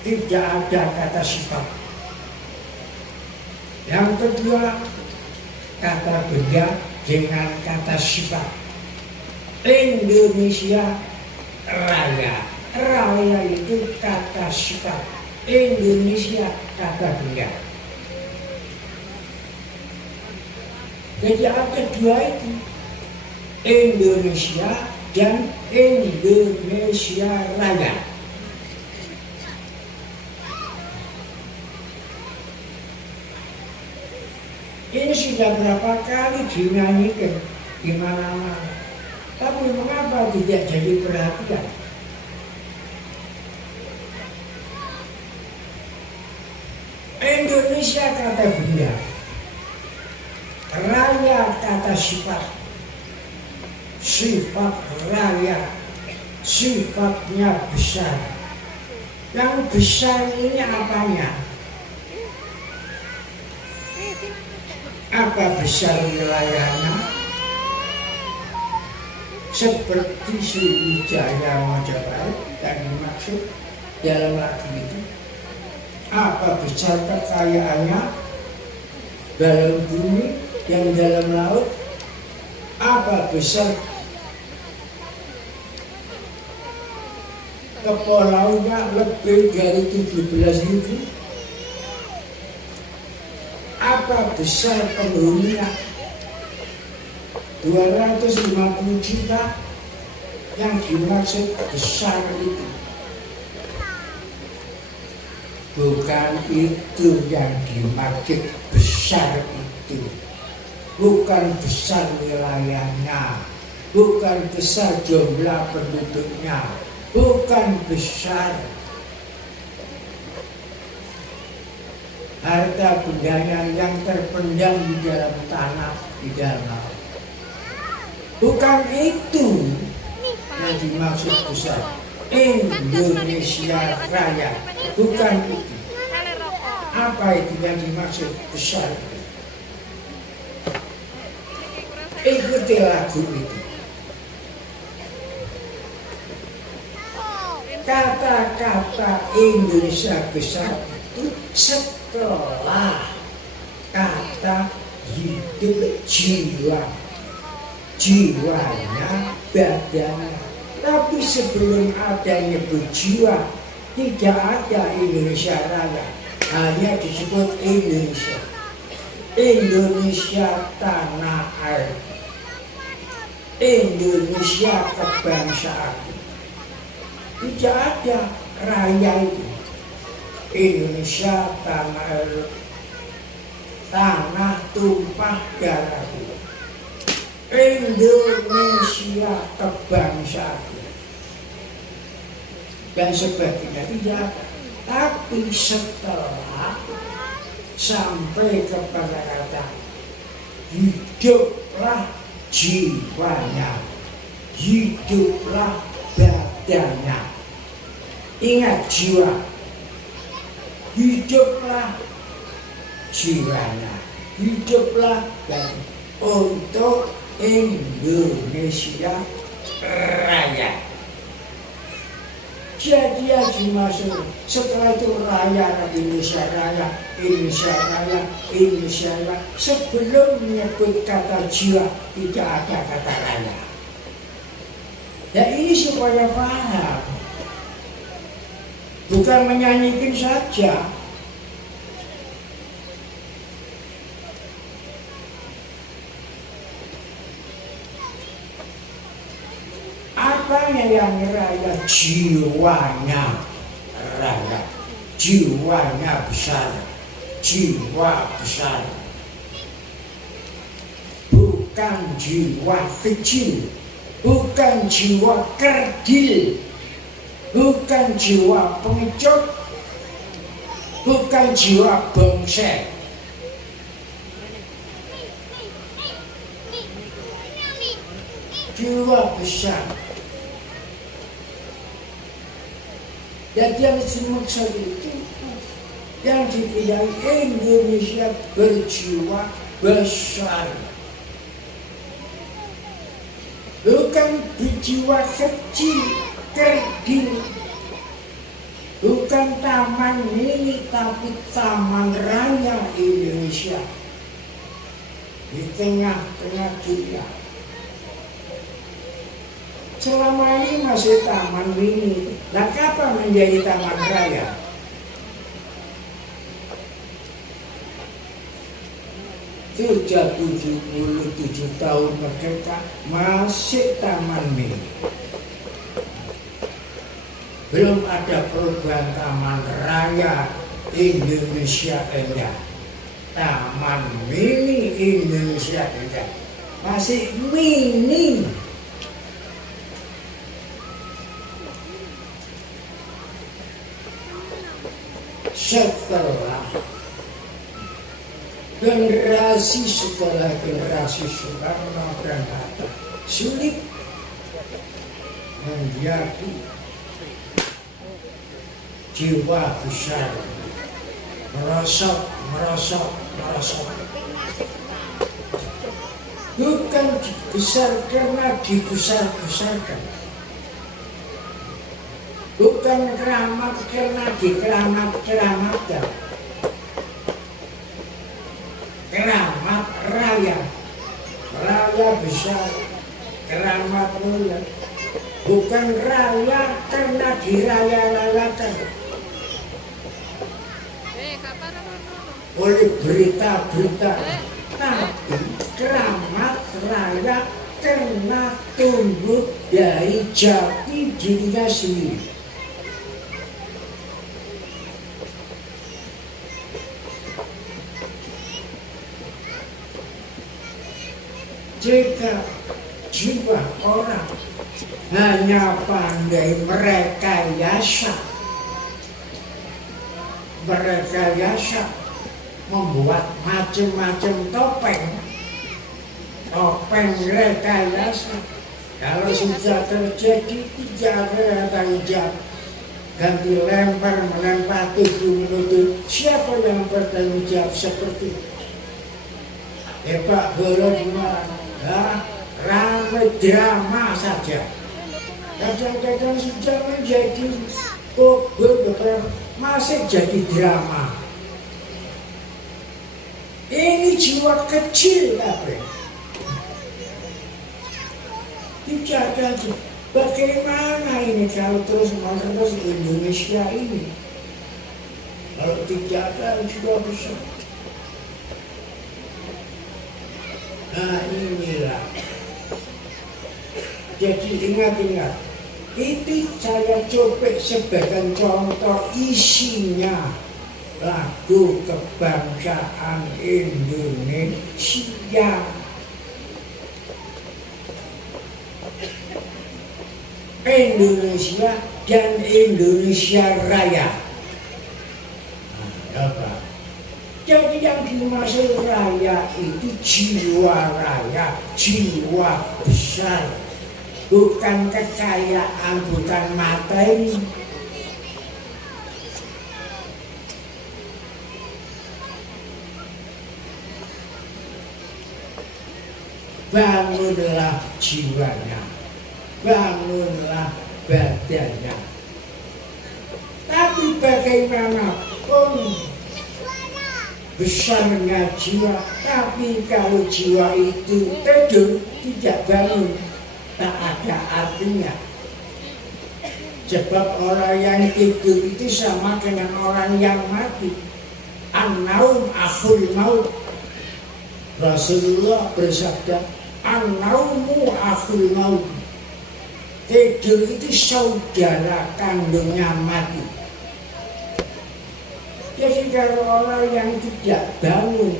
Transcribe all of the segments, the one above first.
tidak ada kata sifat. Yang kedua, kata benda dengan kata sifat. Indonesia Raya. Raya itu kata sifat. Indonesia kata benda. Jadi ada dua itu, Indonesia dan Indonesia Raya. Ini sudah berapa kali dinyanyikan di mana-mana, tapi mengapa tidak jadi perhatian? Indonesia kata benda, Raya kata sifat. Sifat raya, sifatnya besar. Yang besar ini apanya? Apa besar wilayahnya? Seperti Sriwijaya Majapahit yang dimaksud dalam lagu itu. Apa besar kekayaannya? Dalam bumi yang dalam laut. Apa besar kepulauannya lebih dari 17.000? Apa besar penghuninya 250 juta? Yang dimaksud besar itu bukan itu yang dimaksud besar itu. Bukan besar wilayahnya, bukan besar jumlah penduduknya, bukan besar harta bendanya yang terpendam di dalam tanah, di dalam laut. Bukan itu yang dimaksud besar. Indonesia Raya, bukan itu. Apa itu yang dimaksud besar? Ikuti lagu itu. Kata-kata Indonesia besar itu setelah kata hidup jiwa, jiwanya, badannya. Tapi sebelum ada nyebut jiwa, tidak ada Indonesia Raya, hanya disebut Indonesia. Indonesia tanah air, Indonesia kebangsaan. Tidak ada raya itu. Indonesia tanah air, tanah tumpah darahku. Indonesia kebangsaan dan sebagainya tidak ada. Tapi setelah sampai kepada kata hiduplah jiwanya, hiduplah badannya. Ingat jiwa, hiduplah jiwanya, hiduplah badannya untuk Indonesia Raya. Jadi dimaksud setelah itu raya, Indonesia Raya, Indonesia Raya, Indonesia Raya. Sebelum menyebut kata jiwa tidak ada kata raya. Ya ini supaya paham, bukan menyanyikan saja. Apanya yang raya? Jiwanya raya, jiwanya besar, jiwa besar. Bukan jiwa kecil, bukan jiwa kerdil, bukan jiwa pengecut, bukan jiwa bongsek. Jiwa besar. Jadi yang dimaksud itu yang dibilang Indonesia berjiwa besar, bukan berjiwa kecil, kerdil, bukan taman mini tapi taman raya Indonesia di tengah-tengah dunia. Selama ini masih taman mini, nah kapan menjadi taman raya? Sudah 77 tahun merdeka masih taman mini. Belum ada perubahan taman raya Indonesia Indah. Taman mini Indonesia Indah masih mini. Setelah generasi setelah generasi Soekarno dan Hatta sulit menjadi jiwa besar, merosot. Bukan besar karena dibesar-besarkan, bukan keramat karena dikeramat-keramatkan. Keramat raya besar, keramat mulia. Bukan raya karena diraya-rayakan oleh berita-berita, tapi keramat raya karena tumbuh dari jati dirinya sendiri. Jika jiwa orang hanya pandai merekayasa, membuat macam-macam topeng rekayasa, kalau sudah terjadi tidak ada tanggung jawab, ganti lempar melempar tuduh, siapa yang bertanggung jawab seperti itu? Pak Bolo gimana? Ramai drama saja. Kadang-kadang sudah menjadi masih jadi drama. Ini jiwa kecil apa? Tidak ada. Bagaimana ini kalau terus-menerus Indonesia ini? Kalau tidak ada jiwa besar. Nah inilah. Jadi ingat-ingat, itu saya coba sebagai contoh isinya lagu kebangsaan Indonesia. Indonesia dan Indonesia Raya. Apa? Jadi yang dimaksud raya itu jiwa raya, jiwa besar, bukan kekayaan, bukan materi. Bangunlah jiwanya, bangunlah badannya. Tapi bagaimanapun besarnya jiwa, tapi kalau jiwa itu tidur tidak bangun, tak ada artinya. Sebab orang yang tidur itu sama dengan orang yang mati. An-naum akhul maut. Rasulullah bersabda, an-naumu akhul maut. Tidur itu saudara kandungnya mati. Jadi kalau orang yang tidak bangun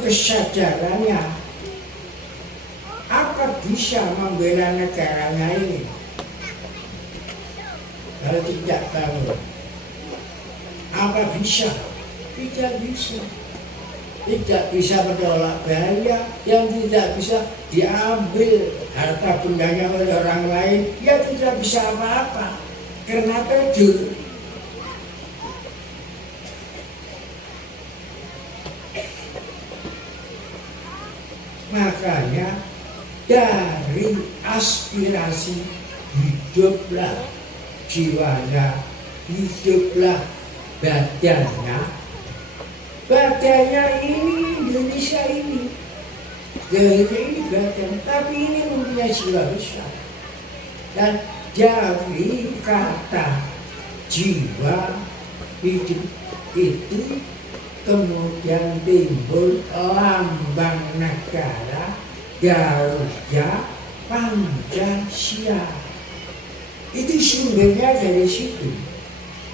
kesadarannya, apa bisa membela negaranya ini? Kalau tidak bangun, apa bisa? Tidak bisa. Tidak bisa menolak bahaya, yang tidak bisa diambil harta bendanya oleh orang lain, ya tidak bisa apa-apa karena tidur. Makanya dari aspirasi hiduplah jiwanya hiduplah badannya. Badannya ini Indonesia ini. Jadi ini badan, tapi ini mempunyai jiwa besar. Dan dari kata jiwa hidup itu kemudian timbul lambang negara Garuda Pancasila. Itu sumbernya dari situ.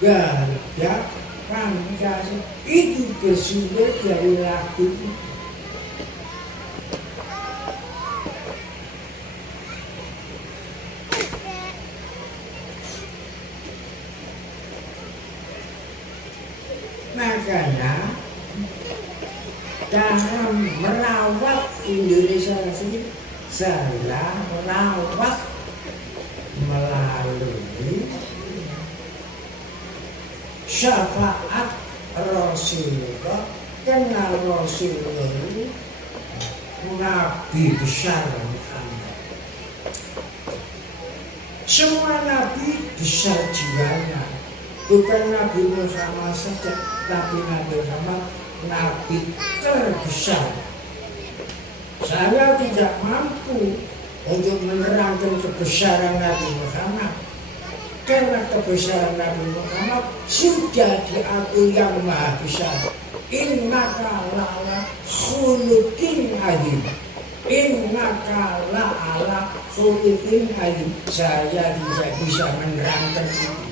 Garuda Pancasila itu bersumber dari lagu itu. Makanya dalam merawat Indonesia sendiri, saya merawat melalui syafaat Rasulullah. Karena Rasulullah Nabi besar Muhammad. Semua Nabi besar jiwanya. Bukan Nabi Muhammad saja, tapi Nabi Muhammad Nabi terbesar. Saya tidak mampu untuk menerangkan kebesaran Nabi Muhammad, karena kebesaran Nabi Muhammad sudah diatur yang maha besar. Innaka la'ala khuluqin azim. Innaka la'ala khuluqin azim. Saya tidak bisa menerangkan itu.